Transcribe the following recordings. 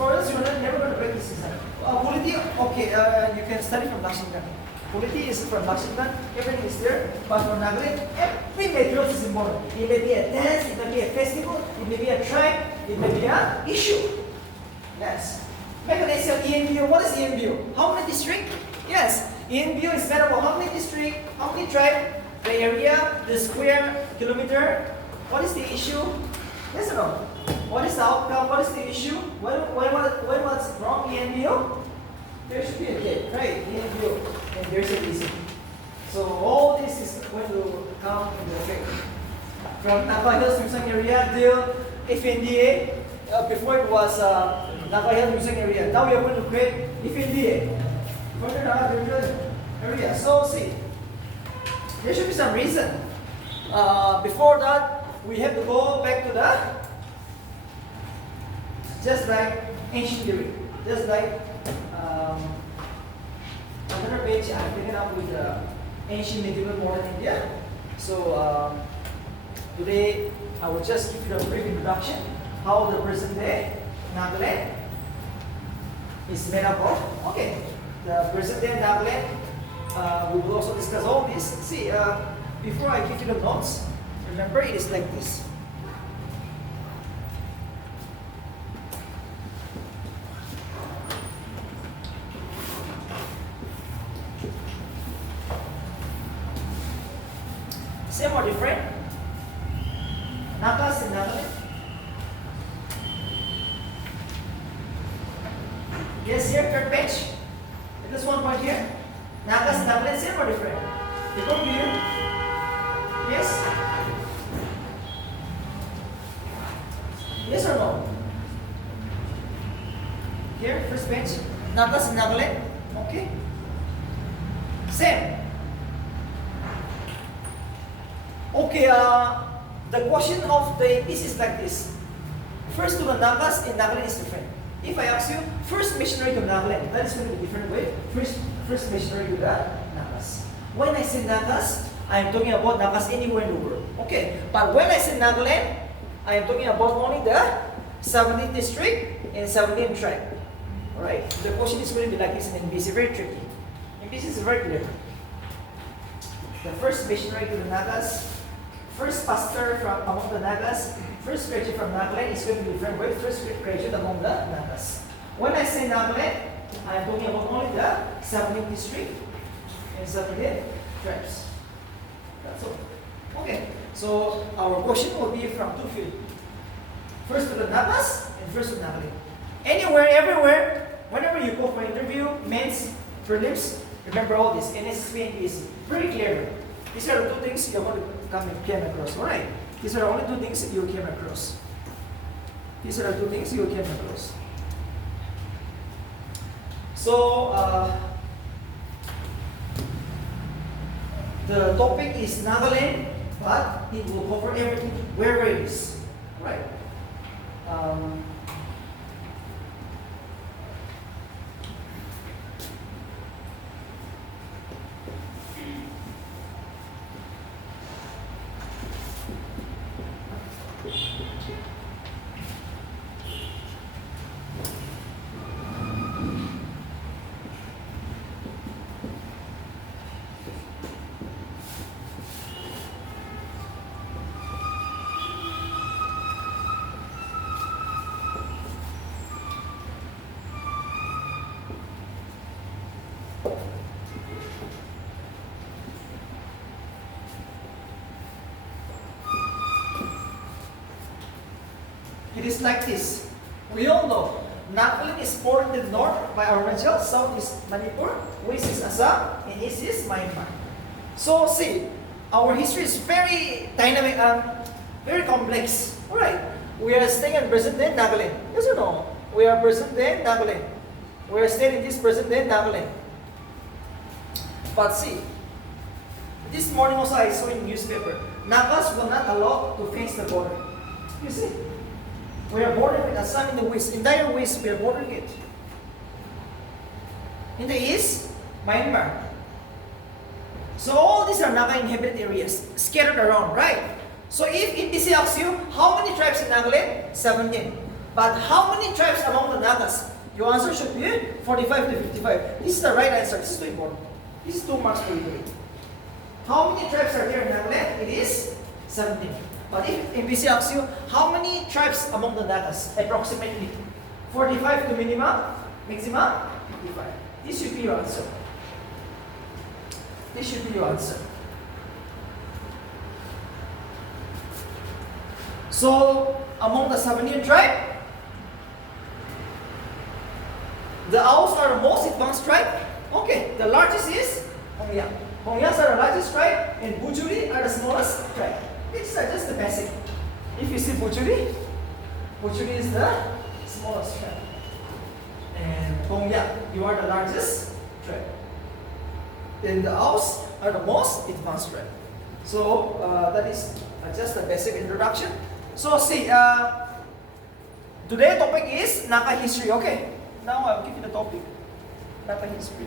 or else you're never going to break this design. Quality, okay, you can study from Lashington. Quality is from Lashington, everything is there. But for Nagaland, every material is important. It may be a dance, it may be a festival, it may be a tribe, it may be an issue. Yes. Mechanism ENBO, what is ENBO? How many districts? Yes. ENBO is made up of how many districts, how many tribes, the area, the square kilometer. What is the issue? Yes or no? What is the outcome? What is the issue? When what's wrong? ENBO? There should be a gate, right? ENBO. And there's a reason. So all this is going to come in the effect. From Naga Hills Museum area till FNDA, before it was Naga Hills Museum area. Now we are going to create FNDA. Further Naga area. So see, there should be some reason. Before that, we have to go back to the, just like ancient Greek, just like another page I'm picking up with ancient medieval modern India. So today I will just give you a brief introduction how the present day Nagaland is made up of. Okay, the present day Nagaland, we will also discuss all this. See, before I give you the notes, remember it is like this. Same or different? Nagas and Nagaland? Yes, here, third page. This one point here. Nagas and Nagaland, same or different? Different to you? Yes? Yes or no? Here, first page. Nagas and Nagaland. Okay. Same. Okay, the question of this is like this. First to the Nagas in Nagaland is different. If I ask you, first missionary to Nagaland, that is going to be different way. First missionary to the Nagas. When I say Nagas, I am talking about Nagas anywhere in the world. Okay, but when I say Nagaland, I am talking about only the 17th district and 17th tribe. Alright, the question is going to be like this in NBC, very tricky. NBC is very clear. The first missionary to the Nagas, first pastor from among the Nagas, first graduate from Nagaland is going to be different way. First graduate among the Nagas. When I say Nagaland, I am talking about only the 17th district and 17th tribes. That's all. Okay, so our question will be from two fields. First to the Nagas and first to Nagaland. Anywhere, everywhere, whenever you go for interview, mains, prelims, remember all this, NSSP and PSC. Very clear. These are the two things you're going to came across. Alright? These are the only two things that you came across. These are the two things you came across. So, the topic is Nagaland, but it will cover everything, wherever it is. Alright? It is like this. We all know Nagaland is bordered in the north by Arunachal, south is Manipur, west is Assam, and east is Myanmar. So see, our history is very dynamic and very complex. Alright, we are staying in present day Nagaland. Yes or no? We are present day Nagaland. We are staying in this present day Nagaland. But see, this morning also I saw in newspaper, Nagas were not allowed to face the border. You see? We are bordered with Assam in the west. Entire west, we are bordered it. In the east, Myanmar. So all these are Naga inhabited areas, scattered around, right? So if NPC asks you, how many tribes in Nagaland? 17. But how many tribes among the Nagas? Your answer should be 45 to 55. This is the right answer. This is too important. This is 2 marks for you. How many tribes are there in Nagaland? It is 17. But if MPC asks you, how many tribes among the Nagas? Approximately 45 to maximum 55. This should be your answer. This should be your answer. So, among the 17 tribe, the Aos are the most advanced tribe. Okay, the largest is Hongya. Hongyas are the largest tribe, and Bujuri are the smallest tribe. These are just the basic. If you see Bujuri, Bujuri is the smallest tribe. And Hongya, you are the largest tribe. Then the Aos are the most advanced tribe. So that is just a basic introduction. So see, today's topic is Naga history. Okay, now I'll give you the topic, Naga history.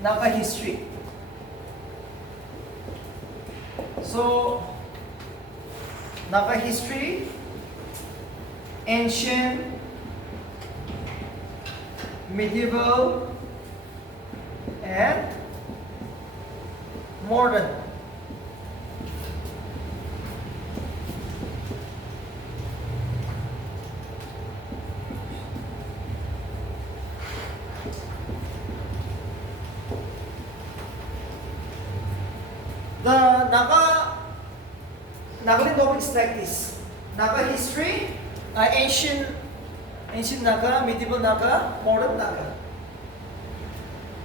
Naga history. So, Naga history, ancient, medieval, and modern. The Nagaland topic is like this: Naga history, ancient Naga, medieval Naga, modern Naga.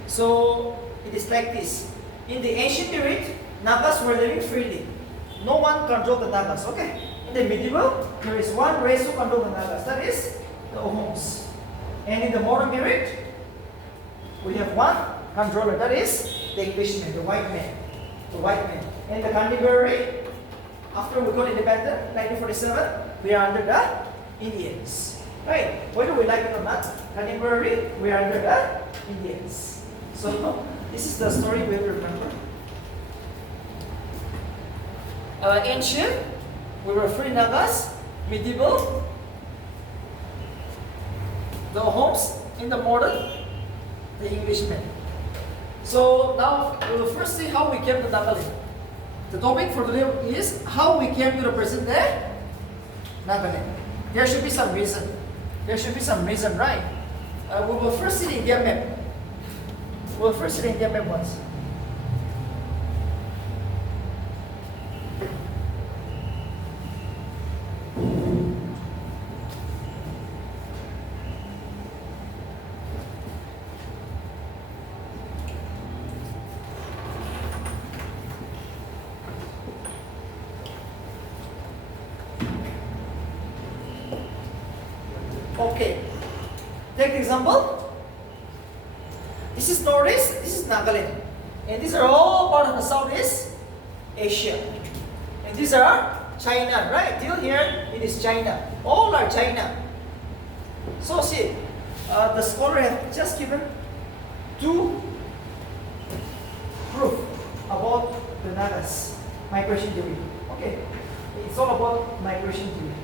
So it is like this. In the ancient period, Nagas were living freely. No one controlled the Nagas. Okay. In the medieval, there is one race who controls the Nagas. That is the Ohoms. And in the modern period, we have one controller. That is the Englishman, the white man. The white man. In the contemporary, after we got independent, 1947, we are under the Indians. Right? Whether we like it or not, contemporary, we are under the Indians. So this is the story we have to remember. Ancient, we were free Nagas. Medieval, the Ohoms. In the modern, the Englishmen. So now we will first see how we came to Nagaland. The topic for today is how we came to the present day Nagaland. There should be some reason. There should be some reason, right? We will first see the Indian map. We will first see the Indian map once. Okay, take the example. This is Northeast, this is Nagaland. And these are all part of the Southeast Asia. And these are China, right? Till here, it is China. All are China. So see, the scholar have just given 2 proof about the Nagas migration theory. Okay, it's all about migration theory.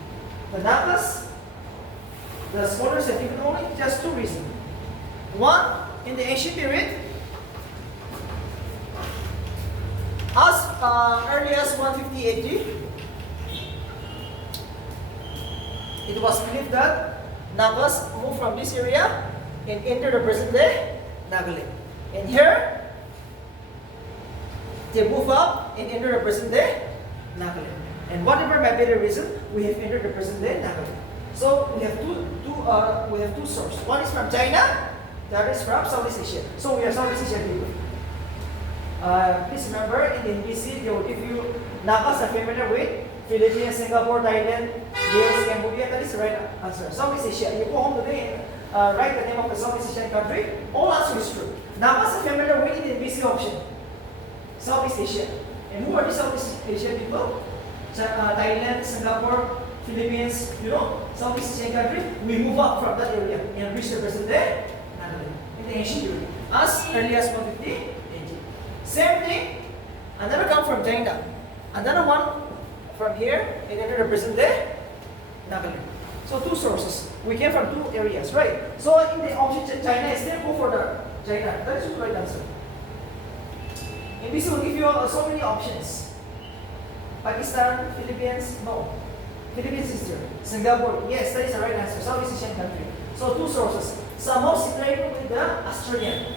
The Nagas, the scholars have given only just 2 reasons. One, in the ancient period, as early as 150 AD, it was believed that Nagas moved from this area and entered the present day Nagaland. And here, they move up and enter the present day Nagaland. And whatever might be the reason, we have entered the present day Nagaland. So we have two sources. One is from China, the other is from Southeast Asia. So we are Southeast Asian people. Please remember, in the NPC, they will give you Nagas are familiar with Philippines, Singapore, Thailand, Laos, Cambodia. That is the right answer. Southeast Asia. You go home today and write the name of the Southeast Asian country. All answer is true. Nagas are familiar with the NPC option. Southeast Asia. And who are the Southeast Asian people? Thailand, Singapore, Philippines, Southeast Asian country. We move up from that area and reach the present day Nagaland in the ancient period, as early as 150 AD. Same thing, another come from China. Another one from here and another present day, Nagaland. So two sources. We came from two areas, right? So in the option China, still go for the China. That is the right answer. In this will give you so many options. Pakistan, Philippines, no. Philippines is there. Singapore, yes, that is the right answer. Southeast Asian country. So two sources. Somehow similar with the Australian.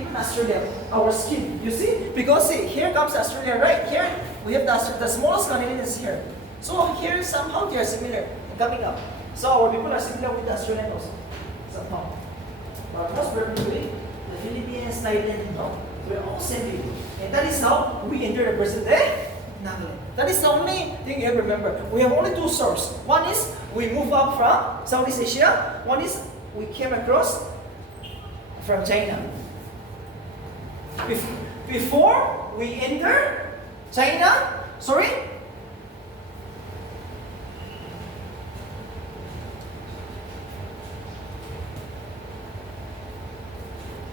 Even Australia, our skin, you see? Because see, here comes Australia, right? Here we have the smallest continent is here. So here somehow they are similar coming up. So our people are similar with the Australian also. Somehow. But most probably the Philippines, Thailand, no. We're all same people. And that is how we enter the present day, Nagaland. That is the only thing you have to remember. We have only two sources. One is we move up from Southeast Asia. One is we came across from China. Before we enter China, sorry?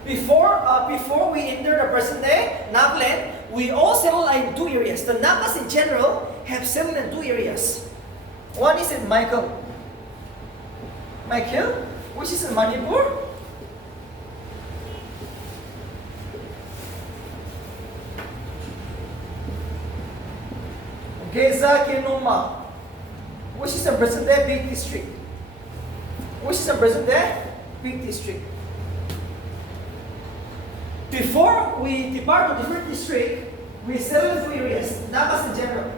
Before we enter the present day, Nagaland, we all settle in two areas. The Nagas in general have settled in two areas. One is in Michael, which is in Manipur. Geza Kinuma, which is the present day Big District. Before we depart to different district, we settle in two areas, Nagas in general.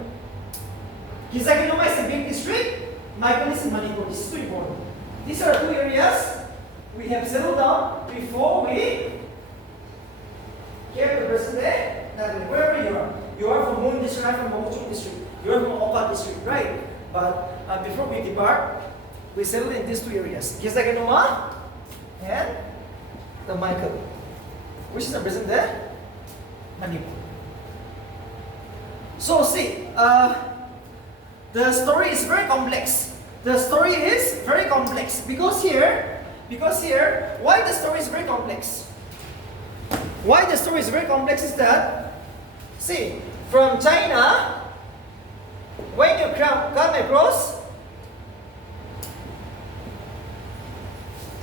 Geza Kinuma is a big district, Michael is in Manipur. This is too important. These are two areas we have settled down before we get to present day, wherever you are. You are from Moon District, I'm from Mochung District. You are from Oka District, right? But before we depart, we settle in these two areas. Geza Kinuma and the Michael, which is present there, Manipur. So see, the story is very complex. Because here, why the story is very complex? Why the story is very complex is that, see, from China, when you come across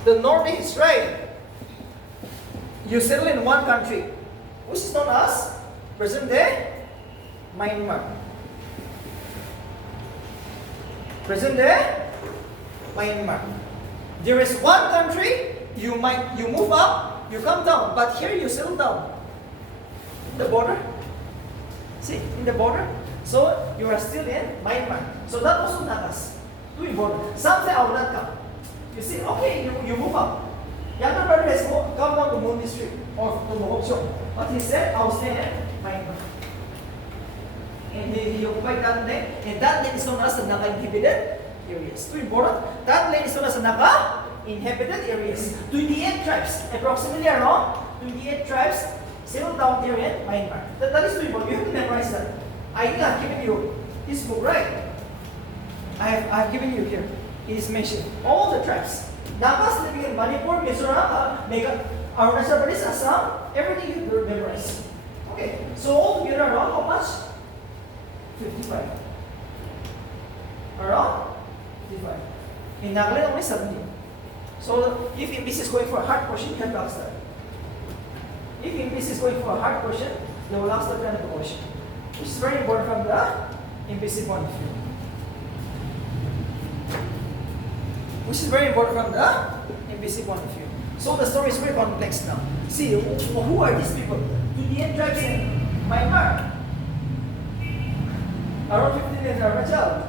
the northeast, right? You settle in one country, which is known as present day Myanmar. There is one country, you move up, you come down, but here you settle down. The border. See, in the border. So you are still in Myanmar. So that also Nagas. Too important. Some say I will not come. You see, okay, you move up. Younger brother has come down to Moon District or to Mohokchong. But he said, I will stay in Myanmar. And he occupied that land. And that land is known as the Naga inhabited areas. Too important. That land is known as the Naga inhabited areas. 28 tribes, approximately around 28 tribes settled down here in Myanmar. That is too important. You have to memorize that. I think I've given you this book, right? I've given you here. It is mentioned. All the tribes. Nagas living in Manipur, Mizoram, Arunachal Pradesh, Assam, everything you memorize. Okay, so all together around how much? 55. Around 55. In Nagaland, only 17. So if MPC is going for a hard question, you have to ask that. If MPC is going for a hard question, they will ask that kind of a question, which is very important from the MPC point of view. Point of view. So the story is very complex now. See, who are these people? 28 tribes in Myanmar. Around 15 in Arunachal,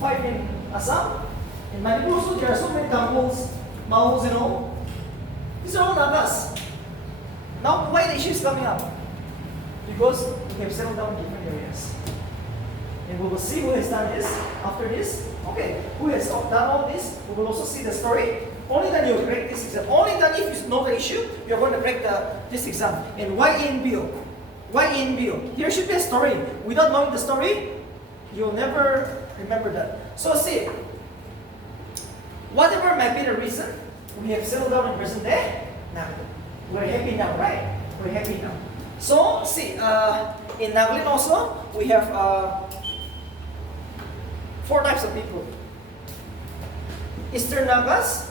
5 in Assam. In Manipur also there are so many temples, Maos, you know. These are all Nagas. Now why the issue is coming up? Because we have settled down different areas. And we will see who has done this after this. Okay, who has done all this? We will also see the story. Only then you will crack this exam. Only then if you know the issue, you are going to crack this exam. And why NBO? Why NBO? There should be a story. Without knowing the story, you will never remember that. So see, whatever might be the reason, we have settled down in present day. Now, we're happy now, right? We're happy now. So see, in Nagaland also, we have 4 types of people. Eastern Nagas,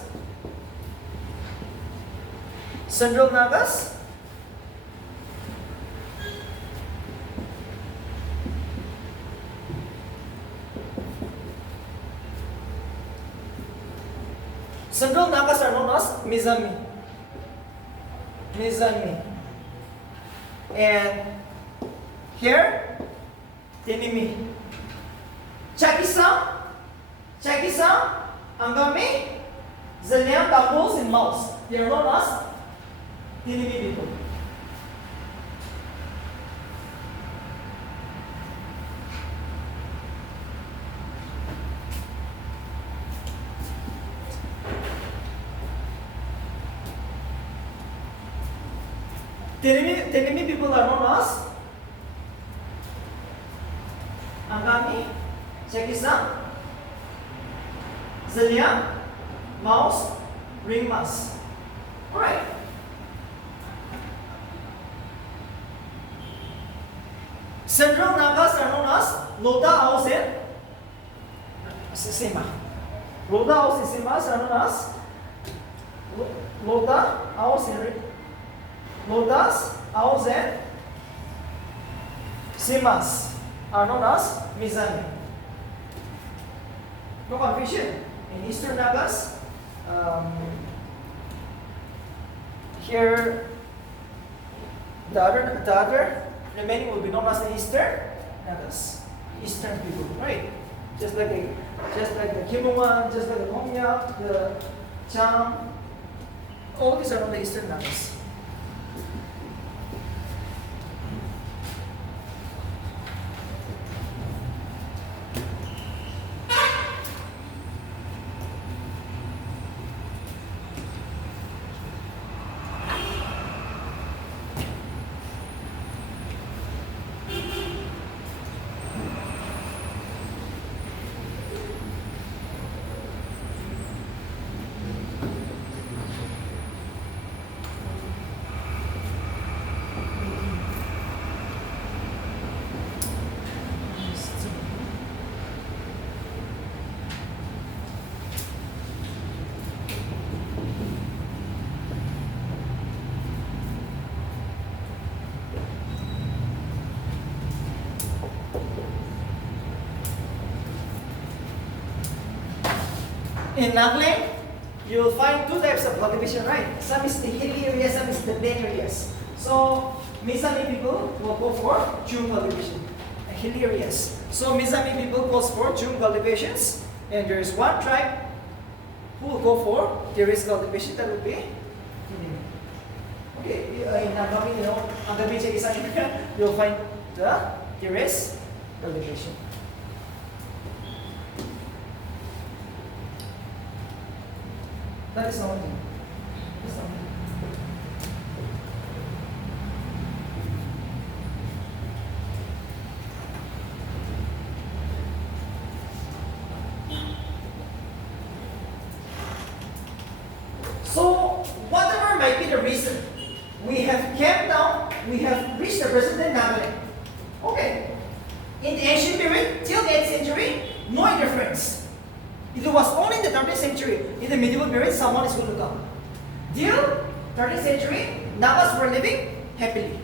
Central Nagas, Central Nagas are known as Mizami. And here, Tenimi. Chakisam, Angami, Zalian, Tambos, and Mouse. They are known as Tenimi people. Tenimi people are known as Angami, Chakisam, Zalian, Mouse, Ringmas. Alright. Central Nagas are known as Lota, Aus, and Sima. Lota, Aus, and Simas are known as Lota, Aus, and Lotas, Aus, and Simas are known as Mizami. No confusion. In Eastern Nagas, here the other remaining will be known as the Eastern Nagas, Eastern people, right? Just like the Kimuan, just like the Komyak, the Cham, all these are on the Eastern Nagas. In Nagaland, you will find 2 types of cultivation, right? Some is the hilly areas, some is the plain areas. So, Mizami people will go for June cultivation, hilly areas. So, Mizami people goes for June cultivations, and there is one tribe who will go for terrace cultivation, that will be okay, in Angami, Angami Chekisan, you will find the terrace cultivation. That is not new. That's not new. So, whatever might be the reason, we have camped down, we have reached the present day Nagaland. Okay. In the ancient period, till the 8th century, no interference. It was only in the 13th century, in the medieval period, someone is going to come. Till 13th century, Nagas were living happily.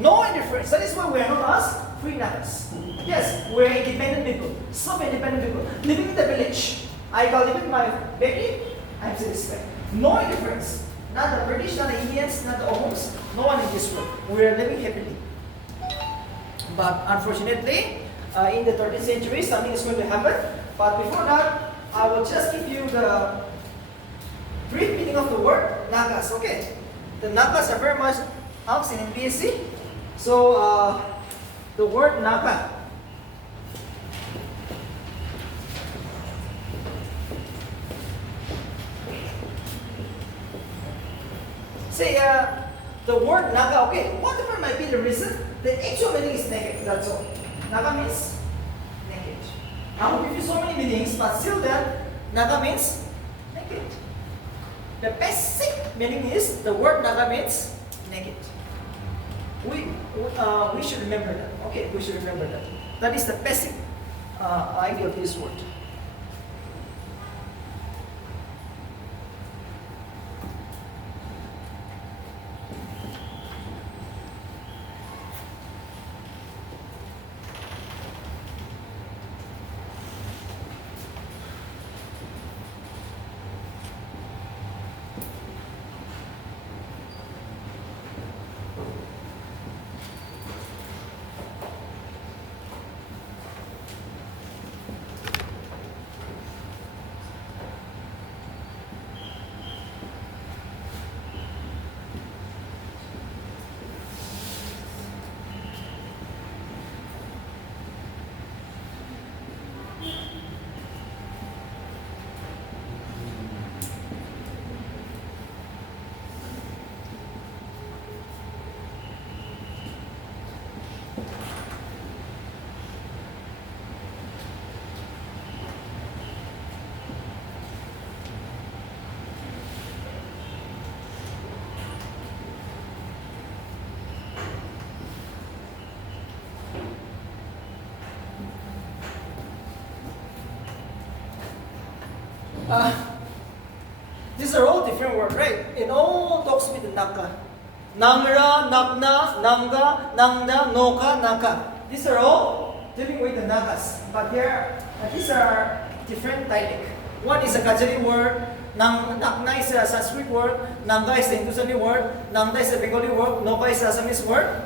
No interference. That is why we are known as free Nagas. Yes, we are independent people, self-independent people, living in the village. I cultivate my baby, I am satisfied. No interference. Not the British, not the Indians, not the Ohms, no one in this world. We are living happily. But unfortunately, in the 13th century, something is going to happen. But before that, I will just give you the brief meaning of the word Nagas. Okay, the Nagas are very much asked in BSc. So the word Naga. Say the word Naga. Okay, whatever might be the reason, the actual meaning is naked. That's all. Naga means naked. I will give you so many meanings, but still that Naga means naked. The basic meaning is the word Naga means naked. We should remember that. Okay, we should remember that. That is the basic idea of this word. These are all different words, right? It all talks with the Naga. Nangra, Nagna, Nanga, Nangda, Noka, Naka. These are all dealing with the Nagas. But these are different dialect. One is a Kajari word, Nagna is a Sanskrit word, Nanga is a Hindustani word, Nangda is a Bengali word, Noka is a Assamese word,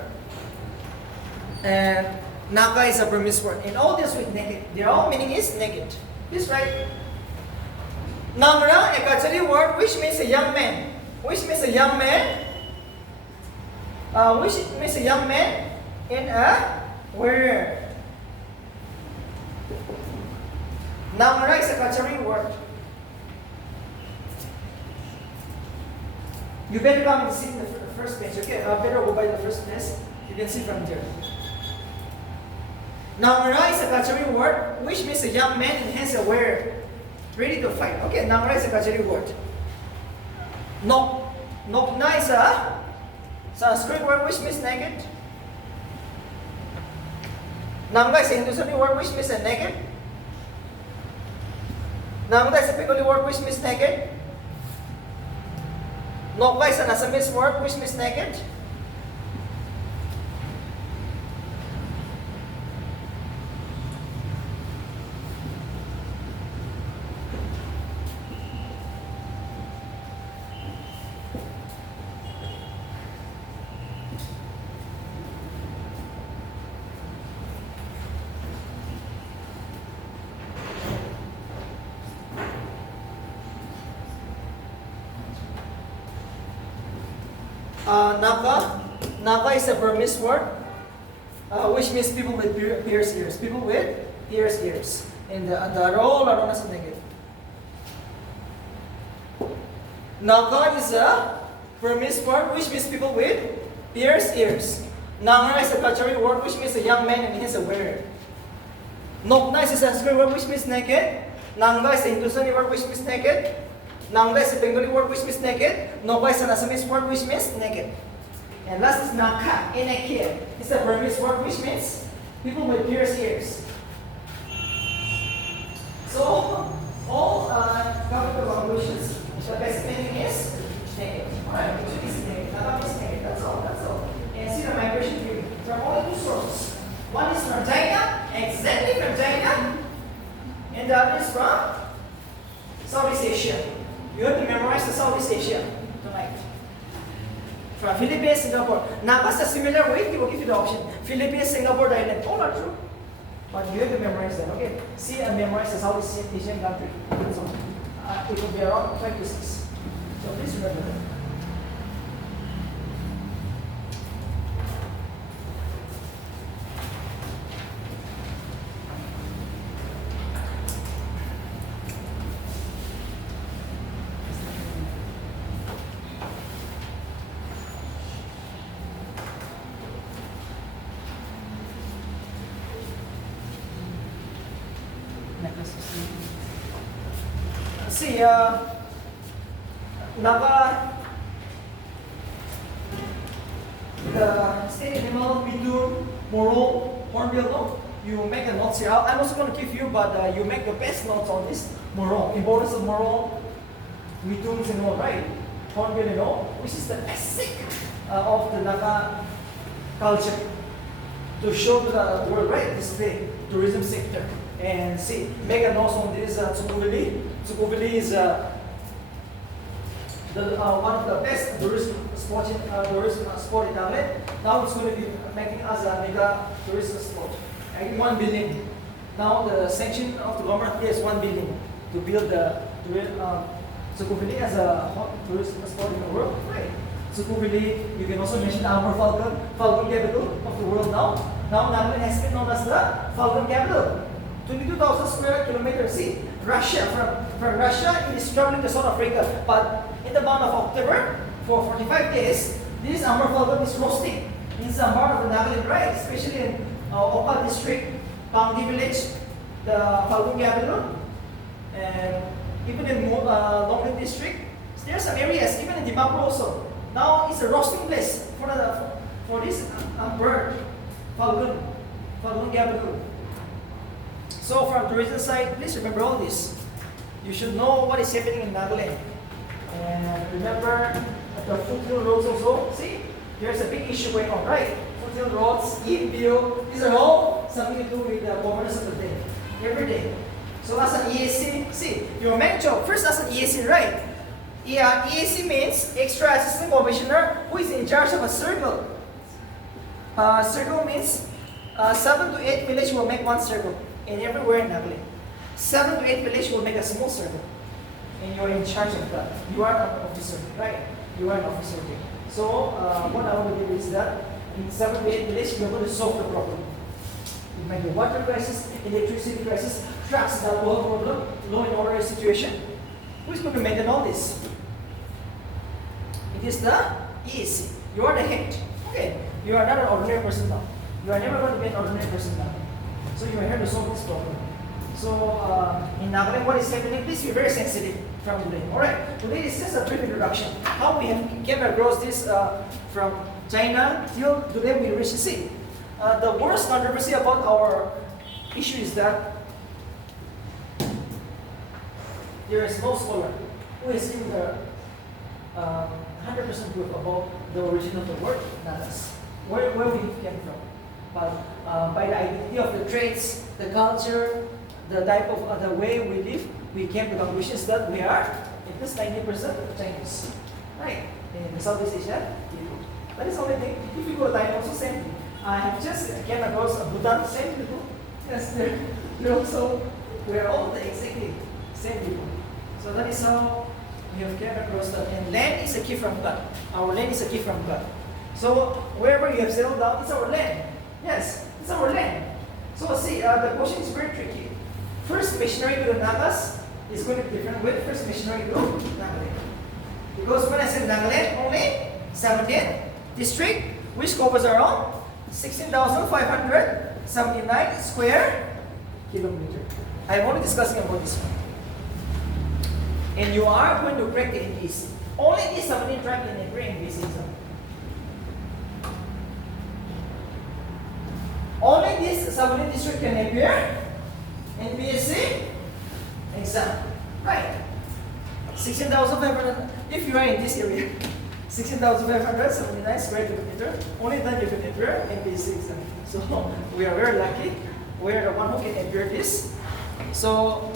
and Naga is a Burmese word. In all this with naked. Their all meaning is naked. This right? Nangra, a Kajari word which means a young man. Which means a young man. Which means a young man in a where? Nangra is a Kajari word. You better come and see the first page. Okay, better go by the first page. You can see from there. Nangra is a Kajari word which means a young man and hence a where? Ready to fight. Okay, Nangra is a Kajari word. Nokna is a Sanskrit word which means naked. Nanga is a Hindustani word which means naked. Nangda is a Bengali word which means naked. Noka is an Assamese word which means naked. Naga is a Burmese word, which means people with pierced ears. People with pierced ears. And the all are known as naked. Naga is a Burmese word, which means people with pierced ears. Nangra is a Kajari word, which means a young man and he is a wearer. Nokna is a Sanskrit word, which means naked. Nanga is a Hindustani word, which means naked. Nangda is a Bengali word which means naked. Noga is an Assamese word which means naked. And last is Naka, Enekia. It's a Burmese word which means people with pierced ears. So, all come to conclusions. The best meaning is naked. Alright, which is naked. Naga is naked. That's all. And see the migration theory. There are only two sources. One is from China, exactly from China, and the other is from Southeast Asia. You have to memorize the Southeast Asia tonight. From Philippines, Singapore. Nagas are similar way, he will give you the option. Philippines, Singapore, Thailand, all are true. But you have to memorize them, okay? See and memorize the Southeast Asian country. So, it will be around 5 to 6. So please remember that. See, Naga the state animal, midun, moro, hornbill, no? You make the notes here. I'm also going to give you, but you make the best notes on this moro. Importance of moro, miduns and all, right? Hornbill and all, which is the basic of the Naga culture to show to the world, right? Display tourism sector. And see, make a note on this Tsukubili. Tsukubili is one of the best tourist spot in Thailand. Now it's going to be making us a mega tourist spot. And 1 billion. Now the sanction of the government is 1 billion to build the Tsukubili as a hot tourist spot in the world. Right. Tsukubili, you can also mention the Amur Falcon capital of the world now. Now Naga has been known as the Falcon capital. 22,000 square kilometers. See, Russia, from Russia, it is traveling to South Africa. But in the month of October, for 45 days, this Amur Falcon is roasting in some part of the Nagaland, right? Especially in Oka district, Pangdi village, the Falcon capital, and even in Longling district. There are some areas, even in Dimapur also. Now it's a roasting place for this bird, Falcon capital. So from tourism side, please remember all this. You should know what is happening in Nagaland. And remember the foothill roads also. See, there's a big issue going on, right? Foothill roads, EMPO, these are all something to do with the governance of the day, every day. So as an EAC, see, your main job, first as an EAC, right? Yeah, EAC means Extra Assistant Commissioner who is in charge of a circle. Circle means 7 to 8 villages will make one circle. And everywhere in Nagaland, 7 to 8 villages will make a small circle. And you are in charge of that. You are an officer, right? You are an officer. Okay. So what I want to do is that in 7 to 8 villages, we are going to solve the problem. It might be water crisis, electricity crisis, trucks, the whole problem, law and order situation. Who is going to maintain all this? It is the EAC. You are the head. Okay. You are not an ordinary person now. You are never going to be an ordinary person now. So you are here to solve this problem. So in Nagaland, what is happening? Please be very sensitive from today. Alright, today is just a brief introduction. How we have came across this from China till today we reach the sea. The worst controversy about our issue is that there is no scholar who is given the 100% proof about the origin of the word Nagas, where we came from. But by the identity of the traits, the culture, the type of the way we live, we came to conclusions that we are at least 90% Chinese. Right? In Southeast Asia, that is the only thing. If you go to Thailand, also same thing. I have just came across Bhutan, same people. Yes, they're also, we're all the exactly same people. So that is how we have came across that. And land is a gift from God. Our land is a gift from God. So wherever you have settled down, it's our land. Yes, it's our land. So see, the question is very tricky. First missionary to the Nagas is going to be different with first missionary to Nagaland. Because when I say Nagaland, only 17 district, which covers around 16,579 square kilometer. I'm only discussing about this one. And you are going to break it in easy. Only these 17 tribes can agree in BC exam. Only this 17 district can appear in BSc exam. Right. 16,500. If you are in this area, 16,579 square kilometer, only then you can appear in BSc exam. So we are very lucky. We are the one who can appear this. So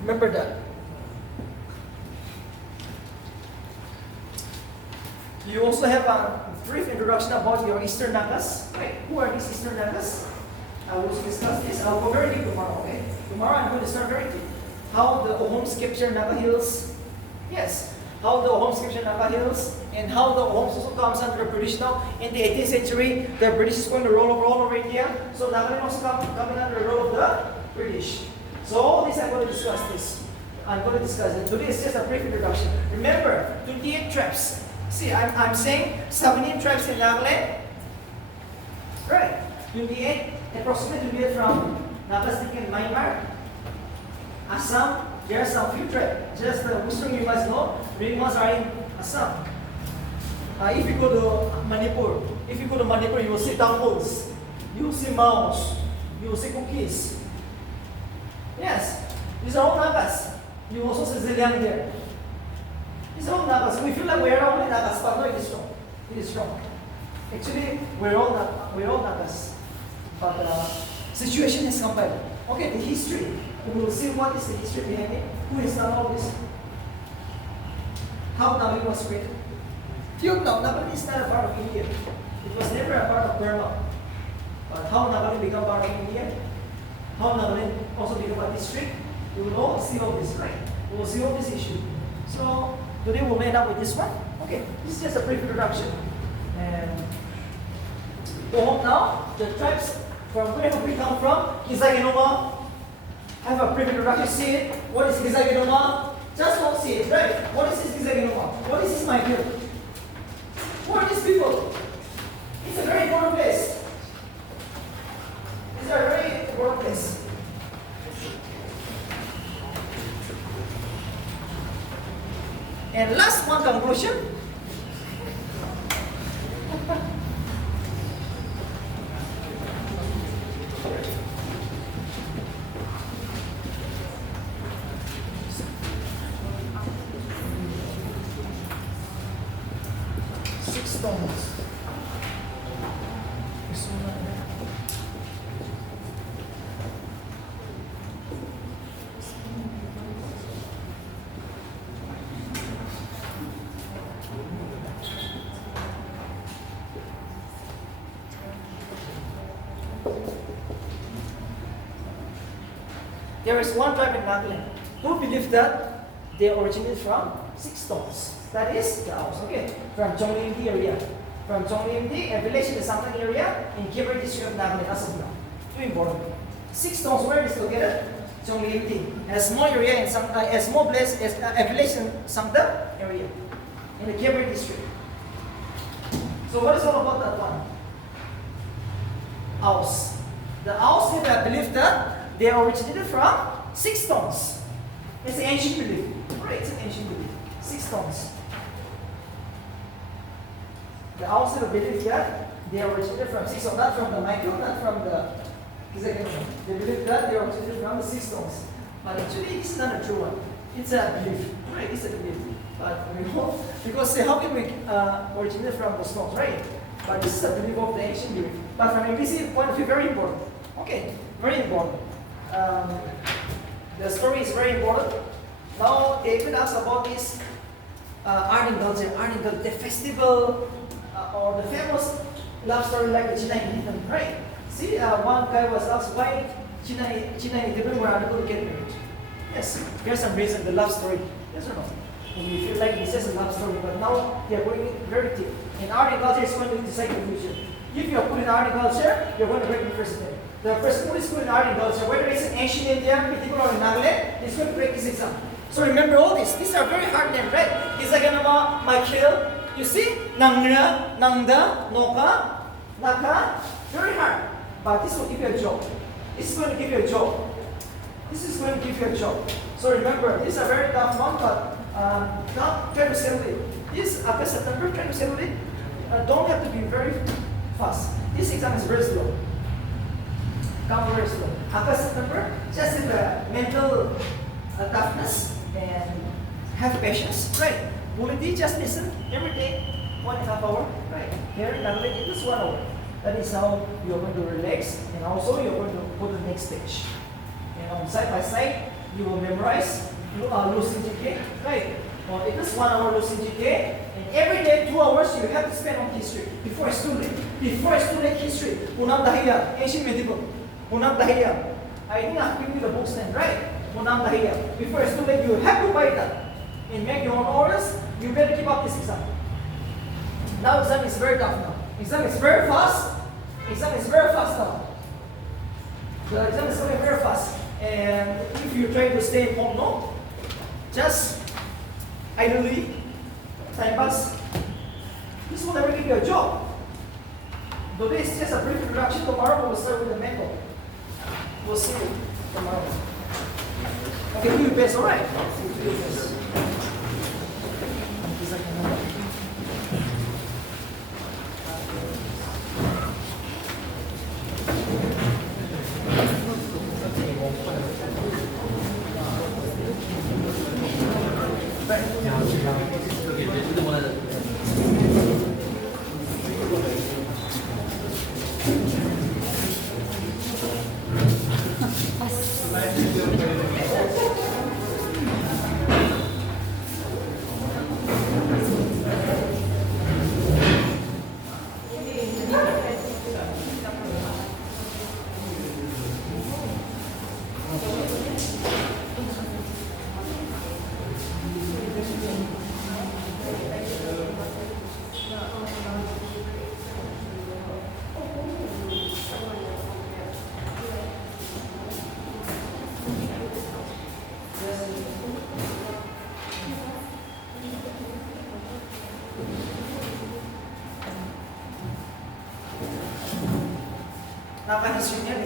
remember that. You also have a brief introduction about your Eastern Nagas. Right? Who are these Eastern Nagas? I will discuss this. I'll go very deep tomorrow. Okay? Tomorrow I'm going to start very deep. How the homes capture Naga Hills. Yes. How the homes capture Naga Hills, and how the homes also comes under the British now. In the 18th century, the British is going to roll over India. So Nagaland also coming under the role of the British. So all this I'm going to discuss this. I'm going to discuss it. Today is just a brief introduction. Remember, 28 tribes. See, I'm saying 17 tribes in Nagaland. Right. 28, approximately 28 from Naga in Myanmar. Assam, there are some few tribes. Just the Western you must know, Ringmas are in Assam. If you go to Manipur, you will see temples, you will see mouse, you will see cookies. Yes, these are all Nagas. You also see Zillian there. These are all Nagas. We feel like we are only Nagas, but no, it is wrong. It is wrong. Actually, we're all Nagas. But situation has come by. Okay, the history. We will see what is the history behind it. Who has done all this? How Naga was created. Till now, Naga is not a part of India. It was never a part of Burma. But how Naga became part of India? How Naga also became a district? We will all see all this, right? We will see all this issue. So today we'll end up with this one. Okay, this is just a brief introduction. And go home now. The tribes from where have we come from? Kisagenoma. Have a brief introduction. See it. What is Kisagenoma? Just don't see it, right? What is this Kisagenoma? What is this my view? Who are these people? It's a very important place. It's a very important place. And last one conclusion. There is one tribe in Nagaland who believe that they originated from 6 stones. That is the house, okay? From Chonglimdi area. From Chonglimdi, a village in the southern area in Kibra district of Nagaland, as of now. Too important. 6 stones, where is located? Chonglimdi. A small area in a small place, a village in Sangda area, in the Kibra district. So what is all about that one? House. The house have believed that they originated from 6 stones. It's an ancient belief. Right, it's an ancient belief. 6 stones. The Owls believe that they originated from 6 stones, not from the micro, not from the. They believe that they originated from the 6 stones. But actually, this is not a true one. It's a belief. Right, it's a belief. But we know, because how can we originate from the stones, right? But this is a belief of the ancient belief. But from MBC point of view, very important. Okay, very important. The story is very important. Now they even ask about this art and culture, the festival or the famous love story like the China Indian, right? See, one guy was asked why China Indian were unable to get married. Yes, there's some reason, the love story. Yes or no? We feel like this is a love story, but now they are going it very deep. In art and culture, is going to decide the future. If you are put in art and culture, you're going to break university. The person who is good in art and culture, whether it's in ancient India, medieval or in Nagaland, is going to break this exam. So remember all this. These are very hard names, right? Kisagenoma, Michael. You see? Nanga, Nangda, Noka, Naka. Very hard. But this will give you a job. This is going to give you a job. This is going to give you a job. So remember, these are very tough one, but not try to settle it. This after September, try to settle it. Don't have to be very fast. This exam is very slow. Come very slow. After September, just have the mental toughness and have patience. Right. Bulity, just listen every day, 1.5 hours. Right. Here in Nagaland, it is 1 hour. That is how you're going to relax, and also you're going to go to the next stage. And on side by side, you will memorize losing GK. Right. Well, it is 1 hour losing GK, and every day 2 hours you have to spend on history. Before it's too late. Before it's too late, history. Unang Dahiya, ancient medieval. Unang Dahiya. I think I've given you the books then, right? Unang Dahiya. Before it's too late, you have to buy that and make your own orders. You better keep up this exam. Now exam is very tough now. Exam is very fast. Exam is very fast now. The exam is going very fast. And if you try to stay home, no, just idly, time pass. This will never give you a job. Today is just a brief introduction. Tomorrow we'll start with the method. We'll see you tomorrow. Okay, do your best, alright? Do your best. Naka-history niya,